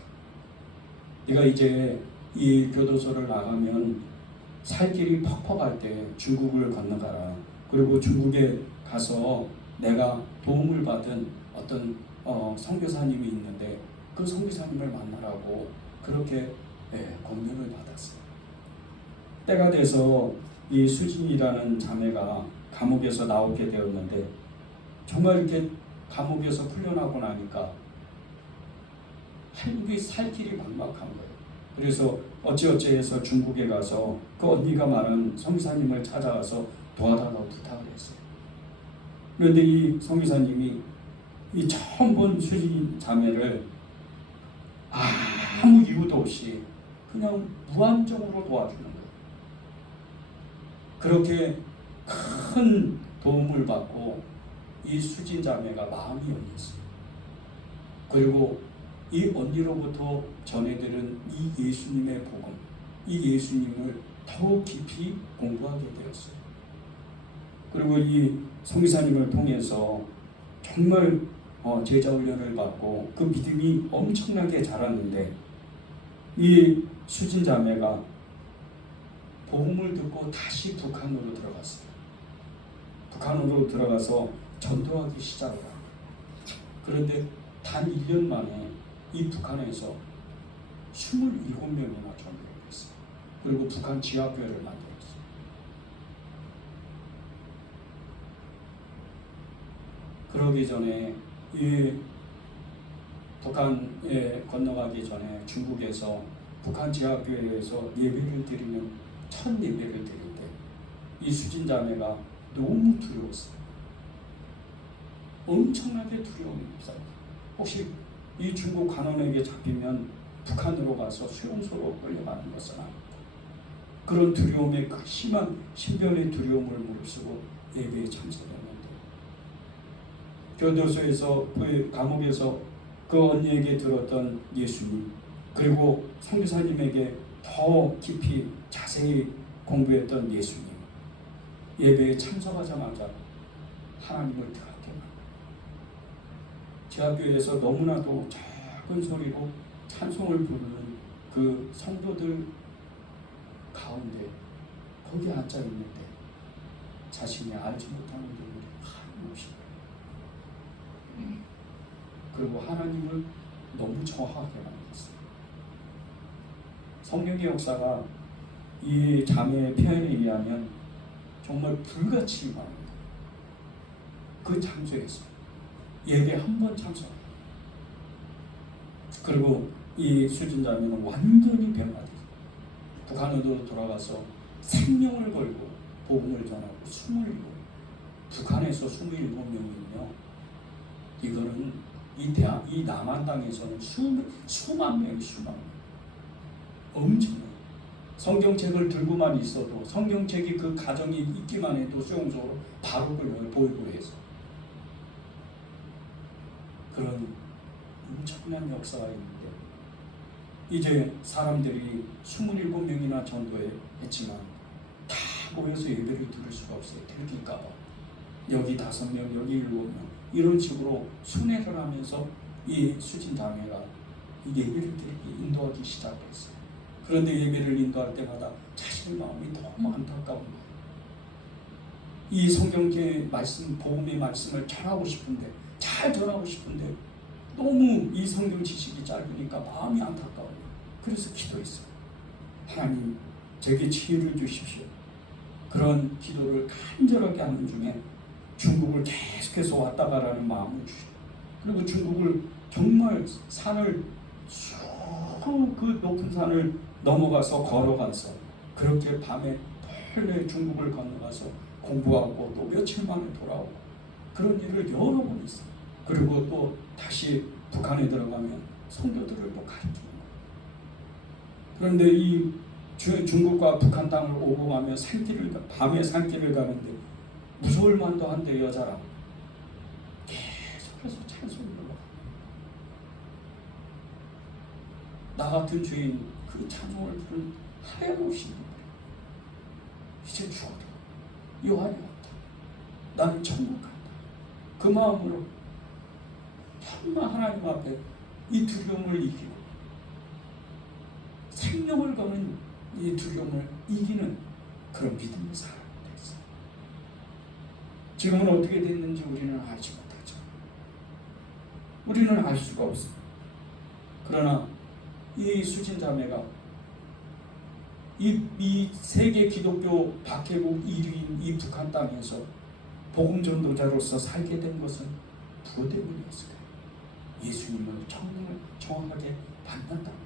네가 이제 이 교도소를 나가면 살 길이 퍽퍽할 때 중국을 건너가라. 그리고 중국에 가서 내가 도움을 받은 어떤 선교사님이 있는데 그 선교사님을 만나라고 그렇게 권면을 받았어요. 때가 돼서 이 수진이라는 자매가 감옥에서 나오게 되었는데 정말 이렇게 감옥에서 풀려나고 나니까 한국이 살 길이 막막한 거예요. 그래서 어찌어찌해서 중국에 가서 그 언니가 말한 성기사님을 찾아가서 도와달라고 부탁을 했어요. 그런데 이 성기사님이 이 처음 본 수진 자매를 아무 이유도 없이 그냥 무한정으로 도와주는 거예요. 그렇게 큰 도움을 받고 이 수진 자매가 마음이 열렸어요. 그리고 이 언니로부터 전해들은 이 예수님의 복음, 이 예수님을 더욱 깊이 공부하게 되었어요. 그리고 이 성기사님을 통해서 정말 제자 훈련을 받고 그 믿음이 엄청나게 자랐는데 이 수진 자매가 복음을 듣고 다시 북한으로 들어갔어요. 북한으로 들어가서 전도하기 시작을 합니다. 그런데 단 1년 만에 이 북한에서 27명이나 전도를 했어요. 그리고 북한 지하교회를 만들었어요. 그러기 전에 이 북한에 건너가기 전에 중국에서 북한 지하교회에서 예배를 드리는 첫 예배를 드릴 때 이 수진 자매가 너무 두려웠어요. 엄청나게 두려움이 있어요. 혹시 이 중국 관원에게 잡히면 북한으로 가서 수용소로 끌려가는 것은 아닙니다. 그런 두려움에 그 심한 신변의 두려움을 무릅쓰고 예배에 참석했는데 교도소에서 감옥에서 그 언니에게 들었던 예수님 그리고 선교사님에게 더 깊이 자세히 공부했던 예수님 예배에 참석하자마자 하나님을 뜨겁게 지하교회에서 너무나도 작은 소리로 찬송을 부르는 그 성도들 가운데 거기 앉아 있는데 자신이 알지 못하는 분들이 하나님없이 그리고 하나님을 너무 정확하게 만났어요. 성령의 역사가 이 자매의 표현에 의하면 정말 불같이 임합니다. 그 장소에서 예배 한 번 참석. 그리고 이 수진 자매는 완전히 변화됐어요. 북한으로 돌아가서 생명을 걸고 복음을 전하고 27. 북한에서 27명이며 이거는 이 남한 땅에서는 수만 명. 엄청나요. 성경책을 들고만 있어도 성경책이 그 가정이 있기만 해도 수용소로 바로 그걸 보이고 해서 그런 엄청난 역사가 있는데 이제 사람들이 27명이나 전도했지만 다 모여서 예배를 들을 수가 없어요. 들킬까봐 여기 5명 여기 7명 이런 식으로 순회를 하면서 이 수진 자매가 예배를 인도하기 시작했어요. 그런데 예배를 인도할 때마다 자신의 마음이 너무 안타까운 거예요. 이 성경의 말씀, 복음의 말씀을 전하고 싶은데 잘 전하고 싶은데 너무 이 성경 지식이 짧으니까 마음이 안타까워요. 그래서 기도했어요. 하나님 제게 지혜를 주십시오. 그런 기도를 간절하게 하는 중에 중국을 계속해서 왔다 가라는 마음을 주시고 그리고 중국을 정말 산을 쭉 그 높은 산을 넘어가서 걸어가서 그렇게 밤에 펄레 중국을 건너가서 공부하고 또 며칠 만에 돌아오고 그런 일을 여러 번 했어요. 그리고 또 다시 북한에 들어가면 성도들을 또 가르치는 거예요. 그런데 이 중국과 북한 땅을 오고 가며 밤에 산길을 가는데 무서울 만도 한데 여자라 계속해서 찬송을 봐. 나 같은 주인 그 찬송을 부른 하염없이 이제 죽어도 요한이 없다. 나는 천국 간다. 그 마음으로 정말 하나님 앞에 이 두려움을 이기고 생명을 거는 이 두려움을 이기는 그런 믿음의 사람이 됐어요. 지금은 어떻게 됐는지 우리는 알지 못하죠. 우리는 알 수가 없습니다. 그러나 이 수진자매가 이 세계 기독교 박해국 1위인 이 북한 땅에서 복음 전도자로서 살게 된 것은 무엇 때문이었을까요? 예수님을 정확하게 만났다는 거예요.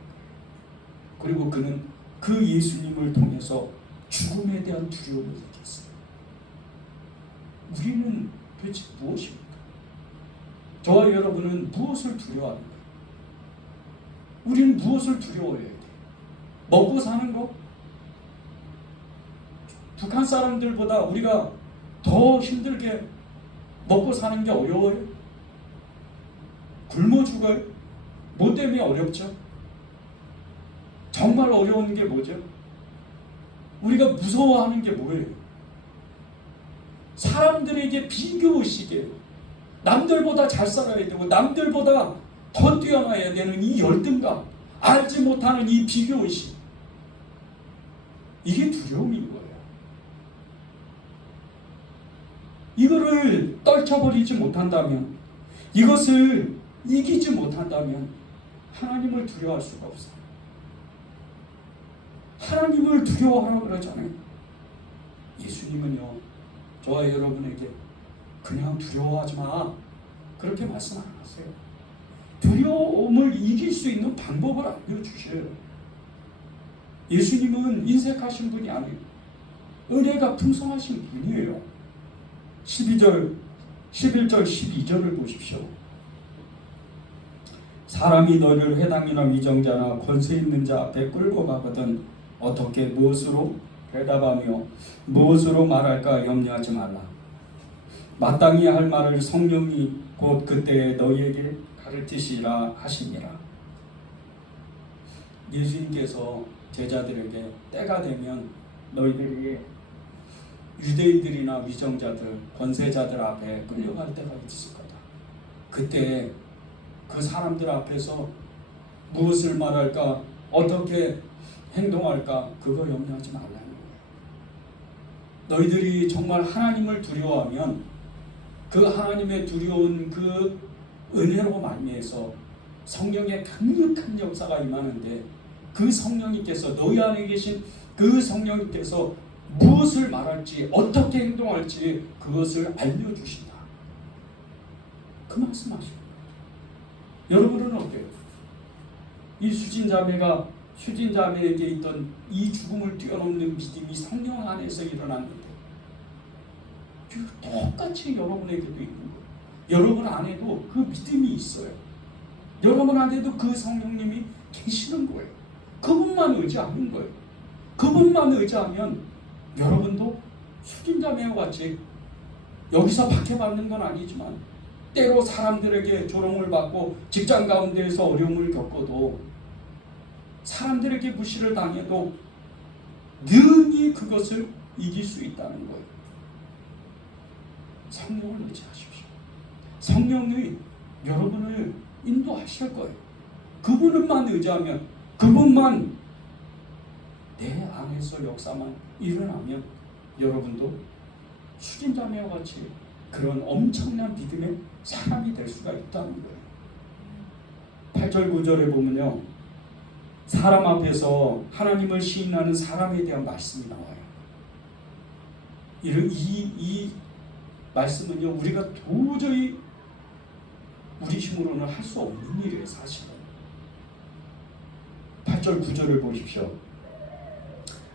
그리고 그는 그 예수님을 통해서 죽음에 대한 두려움을 느꼈어요. 우리는 도대체 무엇입니까? 저와 여러분은 무엇을 두려워합니까? 우리는 무엇을 두려워해야 돼요? 먹고 사는 거? 북한 사람들보다 우리가 더 힘들게 먹고 사는 게 어려워요? 굶어 죽어요? 뭐 때문에 어렵죠? 정말 어려운 게 뭐죠? 우리가 무서워하는 게 뭐예요? 사람들에게 비교의식이에요. 남들보다 잘 살아야 되고 남들보다 더 뛰어나야 되는 이 열등감, 알지 못하는 이 비교의식, 이게 두려움인 거예요. 이거를 떨쳐버리지 못한다면, 이것을 이기지 못한다면 하나님을 두려워할 수가 없어요. 하나님을 두려워하라고 그러잖아요. 예수님은요, 저와 여러분에게 그냥 두려워하지 마, 그렇게 말씀 안 하세요. 두려움을 이길 수 있는 방법을 알려주셔요. 예수님은 인색하신 분이 아니에요. 은혜가 풍성하신 분이에요. 11절 12절을 보십시오. 사람이 너를 회당이나 위정자나 권세 있는 자 앞에 끌고 가거든 어떻게 무엇으로 대답하며 무엇으로 말할까 염려하지 말라. 마땅히 할 말을 성령이 곧 그때에 너희에게 가르치시라 하시니라. 예수님께서 제자들에게 때가 되면 너희들이 유대인들이나 위정자들, 권세자들 앞에 끌려갈 때가 있을 거다. 그때 그 사람들 앞에서 무엇을 말할까, 어떻게 행동할까, 그거 염려하지 말라는 거예요. 너희들이 정말 하나님을 두려워하면 그 하나님의 두려운 그 은혜로 말미에서 성령의 강력한 역사가 임하는데, 그 성령님께서, 너희 안에 계신 그 성령님께서 무엇을 말할지, 어떻게 행동할지 그것을 알려주신다. 그 말씀하십니다. 여러분은 어때요? 이 수진자매에게 있던 이 죽음을 뛰어넘는 믿음이 성령 안에서 일어났는데 똑같이 여러분에게도 있는 거예요. 여러분 안에도 그 믿음이 있어요. 여러분 안에도 그 성령님이 계시는 거예요. 그분만 의지하는 거예요. 그분만 의지하면 여러분도 수진자매와 같이 여기서 박해받는 건 아니지만 때로 사람들에게 조롱을 받고 직장 가운데에서 어려움을 겪어도 사람들에게 무시를 당해도 능히 그것을 이길 수 있다는 거예요. 성령을 의지하십시오. 성령이 여러분을 인도하실 거예요. 그분만 의지하면, 그분만 내 안에서 역사만 일어나면 여러분도 수진자매와 같이 그런 엄청난 믿음의 사람이 될 수가 있다는 거예요. 8절 9절에 보면요, 사람 앞에서 하나님을 시인하는 사람에 대한 말씀이 나와요. 이 말씀은요, 우리가 도저히 우리 힘으로는 할 수 없는 일이에요. 사실은 8절 9절을 보십시오.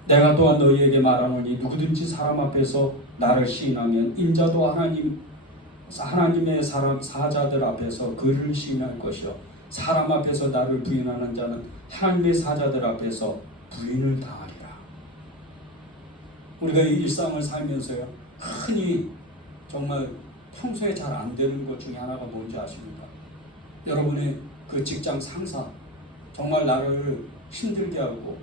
내가 또한 너희에게 말하노니 누구든지 사람 앞에서 나를 시인하면 인자도 하나님의 사자들 앞에서 그를 시인할 것이요 사람 앞에서 나를 부인하는 자는 하나님의 사자들 앞에서 부인을 당하리라. 우리가 이 일상을 살면서요, 흔히 정말 평소에 잘 안 되는 것 중에 하나가 뭔지 아십니까? 여러분의 그 직장 상사, 정말 나를 힘들게 하고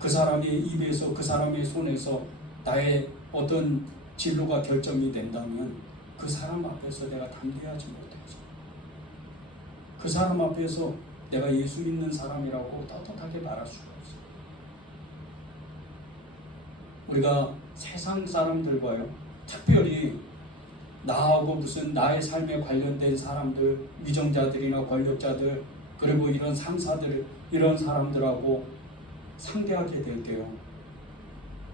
그 사람의 입에서, 그 사람의 손에서 나의 어떤 진로가 결정이 된다면 그 사람 앞에서 내가 담대하지 못하죠. 그 사람 앞에서 내가 예수 믿는 사람이라고 떳떳하게 말할 수가 없어요. 우리가 세상 사람들과요, 특별히 나하고 무슨 나의 삶에 관련된 사람들, 위정자들이나 권력자들, 그리고 이런 상사들, 이런 사람들하고 상대하게 될 때요,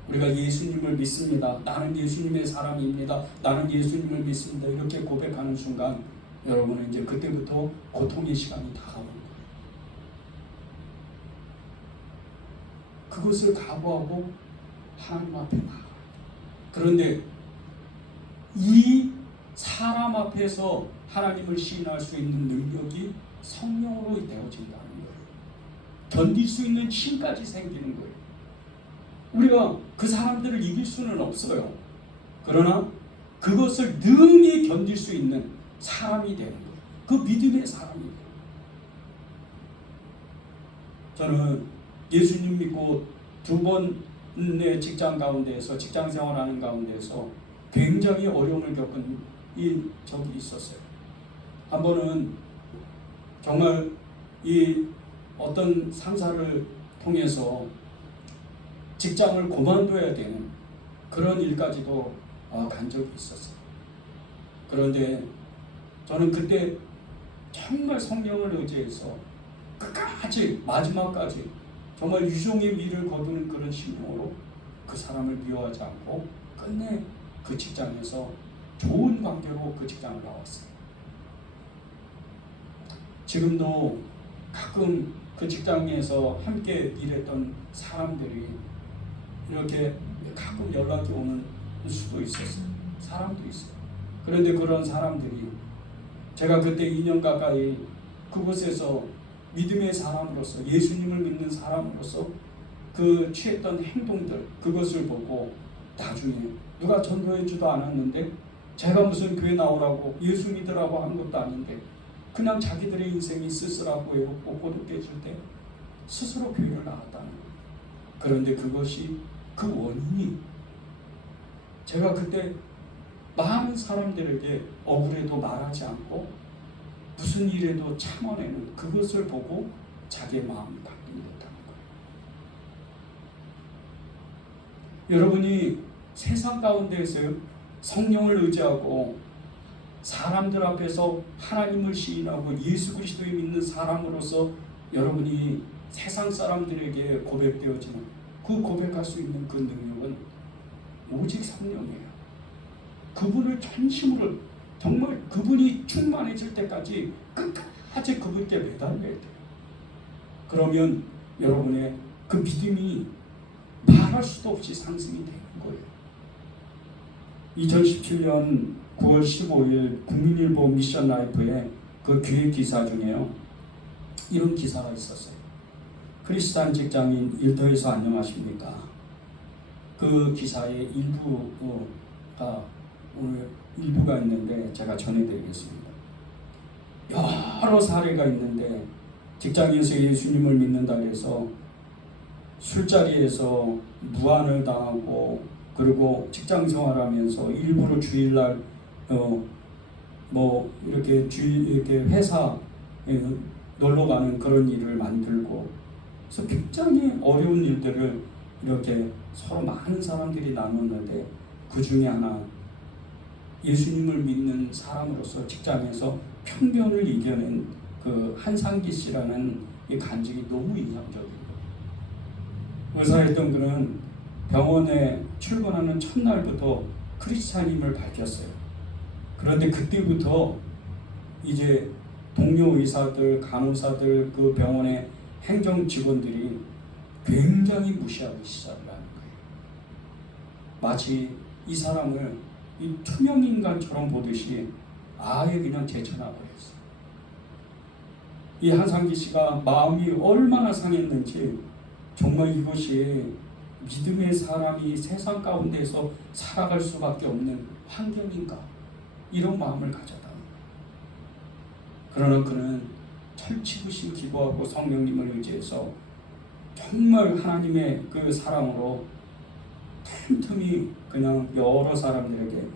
우리가 예수님을 믿습니다, 나는 예수님의 사람입니다, 나는 예수님을 믿습니다, 이렇게 고백하는 순간 여러분은 이제 그때부터 고통의 시간이 다가오는 거예요. 그것을 각오하고 하나님 앞에 나가요. 그런데 이 사람 앞에서 하나님을 시인할 수 있는 능력이 성령으로 되어진다는 거예요. 견딜 수 있는 힘까지 생기는 거예요. 우리가 그 사람들을 이길 수는 없어요. 그러나 그것을 능히 견딜 수 있는 사람이 되는 거예요. 그 믿음의 사람이 돼요. 저는 예수님 믿고 2번의 직장 가운데에서, 직장 생활하는 가운데에서 굉장히 어려움을 겪은 적이 있었어요. 한 번은 정말 이 어떤 상사를 통해서 직장을 그만둬야 되는 그런 일까지도 간 적이 있었어요. 그런데 저는 그때 정말 성령을 의지해서 끝까지, 마지막까지 정말 유종의 미를 거두는 그런 심령으로 그 사람을 미워하지 않고 끝내 그 직장에서 좋은 관계로 그 직장을 나왔어요. 지금도 가끔 그 직장에서 함께 일했던 사람들이 이렇게 가끔 연락이 오는 수도 있었어요. 사람도 있어요. 그런데 그런 사람들이 제가 그때 2년 가까이 그곳에서 믿음의 사람으로서, 예수님을 믿는 사람으로서 그 취했던 행동들, 그것을 보고 나중에 누가 전도해주도 않았는데, 제가 무슨 교회 나오라고 예수 믿으라고 한 것도 아닌데 그냥 자기들의 인생이 쓸쓸하고 외롭고 고독해질 때 스스로 교회를 나갔다는 거예요. 그런데 그것이, 그 원인이, 제가 그때 많은 사람들에게 억울해도 말하지 않고 무슨 일에도 참아내는 그것을 보고 자기의 마음이 바뀌게 됐다는 거예요. 여러분이 세상 가운데에서 성령을 의지하고 사람들 앞에서 하나님을 시인하고 예수 그리스도를 믿는 사람으로서 여러분이 세상 사람들에게 고백되어지는 그 고백할 수 있는 그 능력은 오직 성령이에요. 그분을 전심으로, 정말 그분이 충만해질 때까지 끝까지 그분께 매달려야 돼요. 그러면 여러분의 그 믿음이 말할 수도 없이 상승이 되는 거예요. 2017년 9월 15일 국민일보 미션 라이프의 그 기획 기사 중에요, 이런 기사가 있었어요. 크리스찬 직장인 일터에서 안녕하십니까? 그 기사의 일부가 오늘 일부가 있는데 제가 전해드리겠습니다. 여러 사례가 있는데 직장에서 예수님을 믿는다고 해서 술자리에서 무안을 당하고, 그리고 직장 생활하면서 일부러 주일날 이렇게 회사에 놀러 가는 그런 일을 만들고, 그래서 굉장히 어려운 일들을 이렇게 서로 많은 사람들이 나눴는데, 그 중에 하나, 예수님을 믿는 사람으로서 직장에서 편견을 이겨낸 그 한상기 씨라는 이 간증이 너무 인상적이에요. 의사였던 그는 병원에 출근하는 첫날부터 크리스찬임을 밝혔어요. 그런데 그때부터 이제 동료 의사들, 간호사들, 그 병원의 행정 직원들이 굉장히 무시하기 시작하는 거예요. 마치 이 사람을 이 투명인간처럼 보듯이 아예 그냥 제쳐놔버렸어요. 이 한상기 씨가 마음이 얼마나 상했는지, 정말 이것이 믿음의 사람이 세상 가운데서 살아갈 수밖에 없는 환경인가? 이런 마음을 가졌다. 그러나 그는 철칙없이 기도하고 성령님을 의지해서 정말 하나님의 그 사랑으로 틈틈이 그냥 여러 사람들에게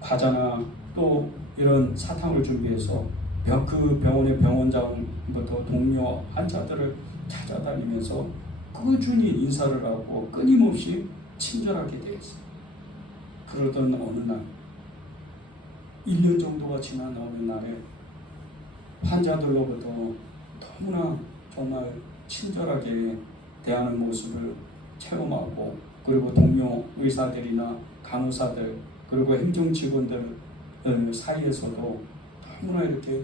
과자나 또 이런 사탕을 준비해서 그 병원의 병원장부터 동료 환자들을 찾아다니면서 꾸준히 인사를 하고 끊임없이 친절하게 되었어요. 그러던 어느 날 1년 정도가 지난 어느 날에 환자들로부터 너무나 정말 친절하게 대하는 모습을 체험하고, 그리고 동료 의사들이나 간호사들 그리고 행정 직원들 사이에서도 너무나 이렇게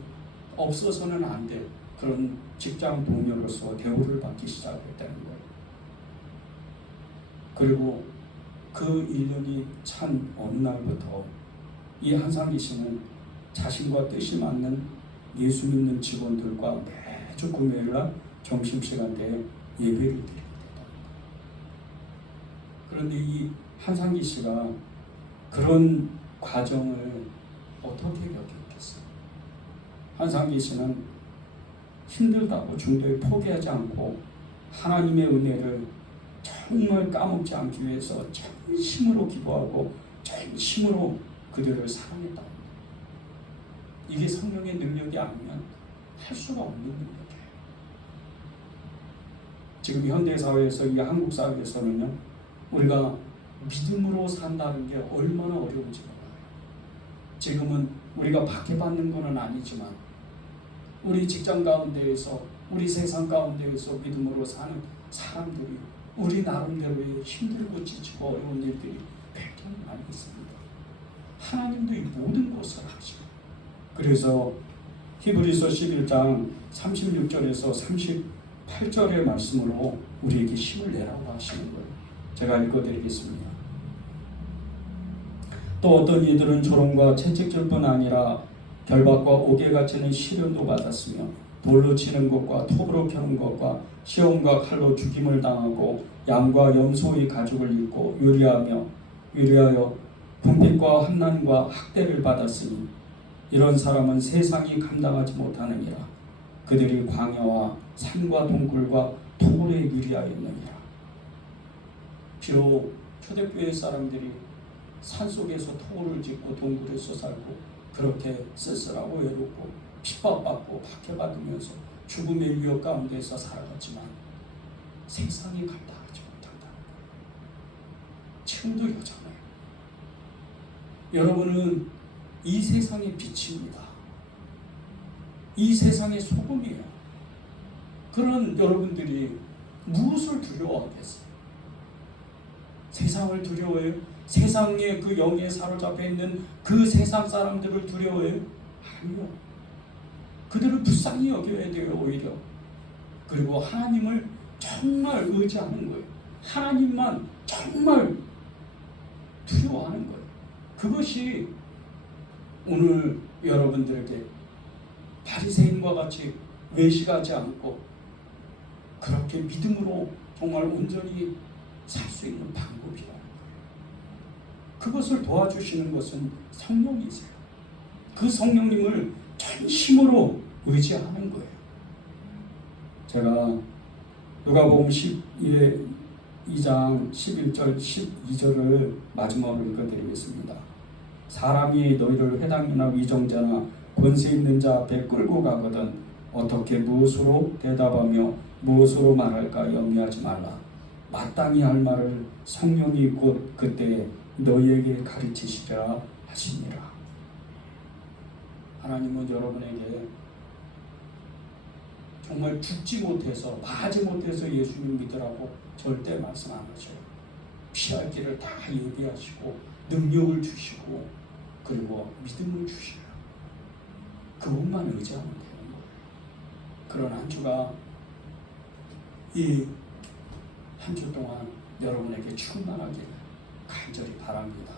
없어서는 안 될 그런 직장 동료로서 대우를 받기 시작했다는 거예요. 그리고 그 1년이 찬 어느 날부터 이 한상기 씨는 자신과 뜻이 맞는 예수 믿는 직원들과 매주 금요일날 점심시간대에 예배를 드리게 됐다. 그런데 이 한상기 씨가 그런 과정을 어떻게 겪었겠어요? 한상기 씨는 힘들다고 중도에 포기하지 않고 하나님의 은혜를 정말 까먹지 않기 위해서 전심으로 기도하고 전심으로 그들을 사랑했다. 이게 성령의 능력이 아니면 할 수가 없는 능력이에요. 지금 현대사회에서, 이 한국 사회에서는요, 우리가 믿음으로 산다는 게 얼마나 어려운지 몰라요. 지금은 우리가 박해받는 것은 아니지만 우리 직장 가운데에서, 우리 세상 가운데에서 믿음으로 사는 사람들이 우리 나름대로의 힘들고 지치고 어려운 일들이 굉장히 많이 있습니다. 하나님도 이 모든 것을 하시고, 그래서 히브리서 11장 36절에서 38절의 말씀으로 우리에게 힘을 내라고 하시는 거예요. 제가 읽어드리겠습니다. 또 어떤 이들은 조롱과 채찍질뿐 아니라 결박과 옥에 갇히는 시련도 받았으며 돌로 치는 것과 톱으로 켜는 것과 시험과 칼로 죽임을 당하고 양과 염소의 가죽을 입고 유리하여 궁핍과 환난과 학대를 받았으니 이런 사람은 세상이 감당하지 못하느니라. 그들이 광야와 산과 동굴과 토굴에 유리하였느니라. 비록 초대교회 사람들이 산속에서 토굴을 짓고 동굴에서 살고 그렇게 쓸쓸하고 외롭고 핍박받고 박해받으면서 죽음의 위협 가운데서 살아갔지만 세상이 감당하지 못한다. 지금도 이러잖아요. 여러분은 이 세상의 빛입니다. 이 세상의 소금이에요. 그런 여러분들이 무엇을 두려워하겠어요? 세상을 두려워해요? 세상의 그 영에 사로잡혀 있는 그 세상 사람들을 두려워해요? 아니요. 그들을 불쌍히 여겨야 돼요, 오히려. 그리고 하나님을 정말 의지하는 거예요. 하나님만 정말 두려워하는 거예요. 그것이 오늘 여러분들에게 바리새인과 같이 외식하지 않고 그렇게 믿음으로 정말 온전히 살 수 있는 방법이라는 거예요. 그것을 도와주시는 것은 성령이세요. 그 성령님을 전심으로 의지하는 거예요. 제가 누가복음 2장 11절 12절을 마지막으로 읽어드리겠습니다. 사람이 너희를 회당이나 위정자나 권세 있는 자 앞에 끌고 가거든 어떻게 무엇으로 대답하며 무엇으로 말할까 염려하지 말라. 마땅히 할 말을 성령이 곧 그때 너희에게 가르치시리라 하시니라. 하나님은 여러분에게 정말 죽지 못해서 마지 못해서 예수님 믿으라고 절대 말씀 안 하셔요. 피할 길을 다 예비하시고 능력을 주시고 그리고 믿음을 주셔요. 그것만 의지하면 되는 거예요. 그런 한 주가 이 한 주 동안 여러분에게 충만하기를 간절히 바랍니다.